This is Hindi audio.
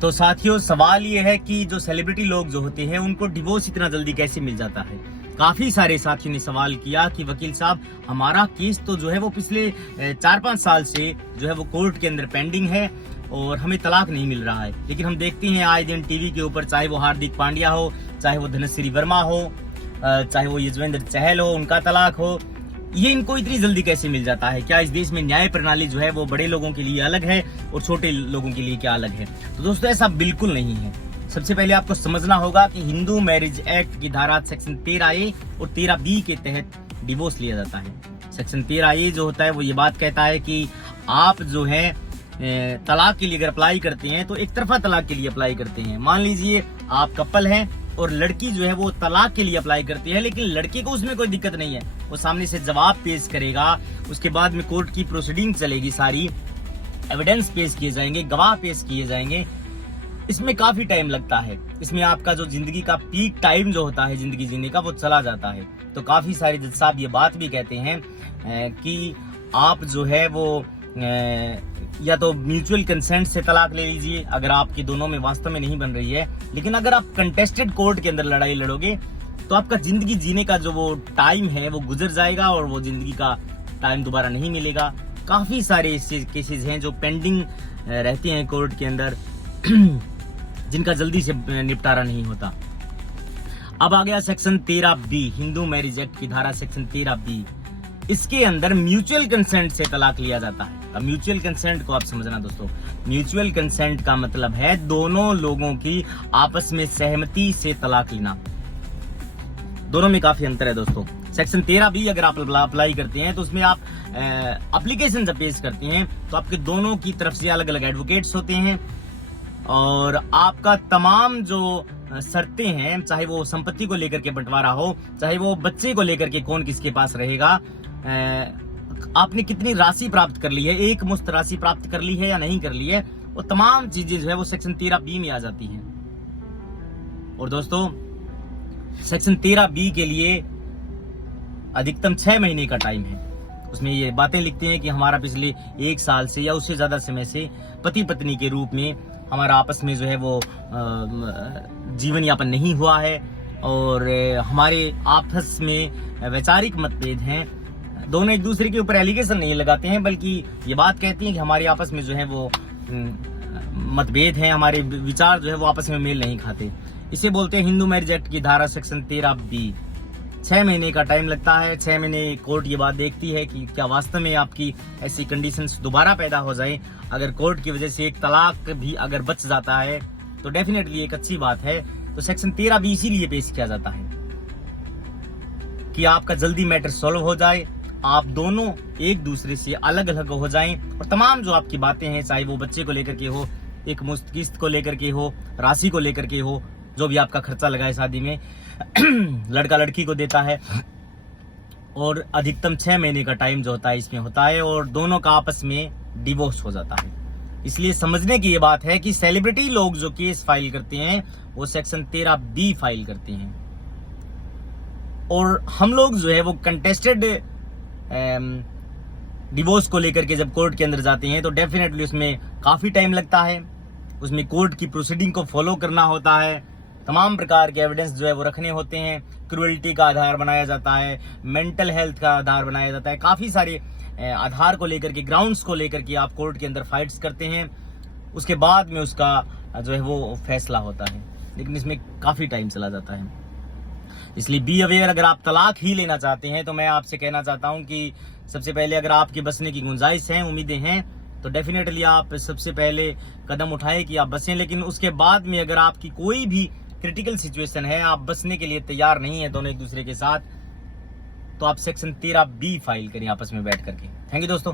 तो साथियों, सवाल ये है कि जो सेलिब्रिटी लोग जो होते हैं उनको डिवोर्स इतना जल्दी कैसे मिल जाता है। काफी सारे साथियों ने सवाल किया कि वकील साहब, हमारा केस तो जो है वो पिछले 4-5 साल से जो है वो कोर्ट के अंदर पेंडिंग है और हमें तलाक नहीं मिल रहा है। लेकिन हम देखते हैं आए दिन टीवी के ऊपर, चाहे वो हार्दिक पांड्या हो, चाहे वो धनश्री वर्मा हो, चाहे वो युजवेंद्र चहल हो, उनका तलाक हो, ये इनको इतनी जल्दी कैसे मिल जाता है? क्या इस देश में न्याय प्रणाली जो है वो बड़े लोगों के लिए अलग है और छोटे लोगों के लिए क्या अलग है? तो दोस्तों, ऐसा बिल्कुल नहीं है। सबसे पहले आपको समझना होगा कि हिंदू मैरिज एक्ट की धारा सेक्शन 13A और 13B के तहत डिवोर्स लिया जाता है। सेक्शन 13A जो होता है वो ये बात कहता है कि आप जो है तलाक के लिए अगर अप्लाई करते हैं तो एक तरफा तलाक के लिए अप्लाई करते हैं। मान लीजिए आप कपल हैं और लड़की जो है वो तलाक के लिए अप्लाई करती है, लेकिन लड़के को उसमें कोई दिक्कत नहीं है, वो सामने से जवाब पेश करेगा, उसके बाद में कोर्ट की प्रोसीडिंग चलेगी, सारी एविडेंस पेश किए जाएंगे, गवाह पेश किए जाएंगे। इसमें काफी टाइम लगता है। इसमें आपका जो जिंदगी का पीक टाइम जो होता है जिंदगी जीने का, वो चला जाता है। तो काफी सारे जज साहब ये बात भी कहते हैं कि आप जो है वो या तो म्यूचुअल कंसेंट से तलाक ले लीजिए अगर आपकी दोनों में वास्तव में नहीं बन रही है। लेकिन अगर आप कंटेस्टेड कोर्ट के अंदर लड़ाई लड़ोगे तो आपका जिंदगी जीने का जो वो टाइम है वो गुजर जाएगा और वो जिंदगी का टाइम दोबारा नहीं मिलेगा। काफी सारे ऐसे केसेस हैं जो पेंडिंग रहते हैं कोर्ट के अंदर जिनका जल्दी से निपटारा नहीं होता। अब आ गया section 13B, Hindu marriage act की धारा सेक्शन 13B। इसके अंदर म्यूचुअल कंसेंट से तलाक लिया जाता है। अब म्यूचुअल कंसेंट को आप समझना दोस्तों, म्यूचुअल कंसेंट का मतलब है दोनों लोगों की आपस में सहमति से तलाक लेना। दोनों में काफी अंतर है दोस्तों। सेक्शन 13B अगर आप अप्लाई करते हैं तो उसमें आप एप्लीकेशन जब पेश करते हैं तो आपके दोनों की तरफ से अलग अलग एडवोकेट्स होते हैं और आपका तमाम जो शर्तें हैं, चाहे वो संपत्ति को लेकर के बंटवारा हो, चाहे वो बच्चे को लेकर के कौन किसके पास रहेगा, आपने कितनी राशि प्राप्त कर ली है, एक मुश्त राशि प्राप्त कर ली है या नहीं कर ली है, वो तमाम चीजें जो है वो सेक्शन 13B में आ जाती हैं। और दोस्तों, सेक्शन 13B के लिए अधिकतम 6 महीने का टाइम है। उसमें ये बातें लिखते हैं कि हमारा पिछले 1 साल से या उससे ज्यादा समय से पति पत्नी के रूप में हमारा आपस में जो है वो जीवन यापन नहीं हुआ है और हमारे आपस में वैचारिक मतभेद हैं। दोनों एक दूसरे के ऊपर एलिगेशन नहीं लगाते हैं, बल्कि ये बात कहती हैं कि हमारे आपस में जो है वो मतभेद हैं, हमारे विचार जो है वो आपस में मेल नहीं खाते। इसे बोलते हैं हिंदू मैरिज एक्ट की धारा सेक्शन 13B। 6 महीने का टाइम लगता है। 6 महीने कोर्ट ये बात देखती है कि क्या वास्तव में आपकी ऐसी कंडीशंस दोबारा पैदा हो जाए। अगर कोर्ट की वजह से एक तलाक भी अगर बच जाता है तो डेफिनेटली एक अच्छी बात है। तो सेक्शन 13B इसीलिए पेश किया जाता है कि आपका जल्दी मैटर सॉल्व हो जाए, आप दोनों एक दूसरे से अलग अलग हो जाएं और तमाम जो आपकी बातें हैं, चाहे वो बच्चे को लेकर के हो, एक मुश्त किस्त को लेकर के हो, राशि को लेकर के हो, जो भी आपका खर्चा लगा है शादी में लड़का लड़की को देता है, और अधिकतम 6 महीने का टाइम जो होता है इसमें होता है और दोनों का आपस में डिवोर्स हो जाता है। इसलिए समझने की ये बात है कि सेलिब्रिटी लोग जो केस फाइल करते हैं वो सेक्शन 13B फाइल करते हैं और हम लोग जो है वो कंटेस्टेड डिवोर्स को लेकर के जब कोर्ट के अंदर जाते हैं तो डेफिनेटली उसमें काफी टाइम लगता है। उसमें कोर्ट की प्रोसीडिंग को फॉलो करना होता है, तमाम प्रकार के एविडेंस जो है वो रखने होते हैं, क्रुएल्टी का आधार बनाया जाता है, मेंटल हेल्थ का आधार बनाया जाता है, काफी सारे आधार को लेकर के, ग्राउंड्स को लेकर के आप कोर्ट के अंदर फाइट्स करते हैं। उसके बाद में उसका जो है वो फैसला होता है, लेकिन इसमें काफी टाइम चला जाता है। इसलिए बी अवेयर, अगर आप तलाक ही लेना चाहते हैं तो मैं आपसे कहना चाहता हूं कि सबसे पहले अगर आपके बचने की गुंजाइश है, उम्मीदें हैं, तो डेफिनेटली आप सबसे पहले कदम उठाएं कि आप बचें। लेकिन उसके बाद में अगर आपकी कोई भी क्रिटिकल सिचुएशन है, आप बचने के लिए तैयार नहीं है दोनों एक दूसरे के साथ, तो आप सेक्शन 13B फाइल करें आपस में बैठ करके। थैंक यू दोस्तों।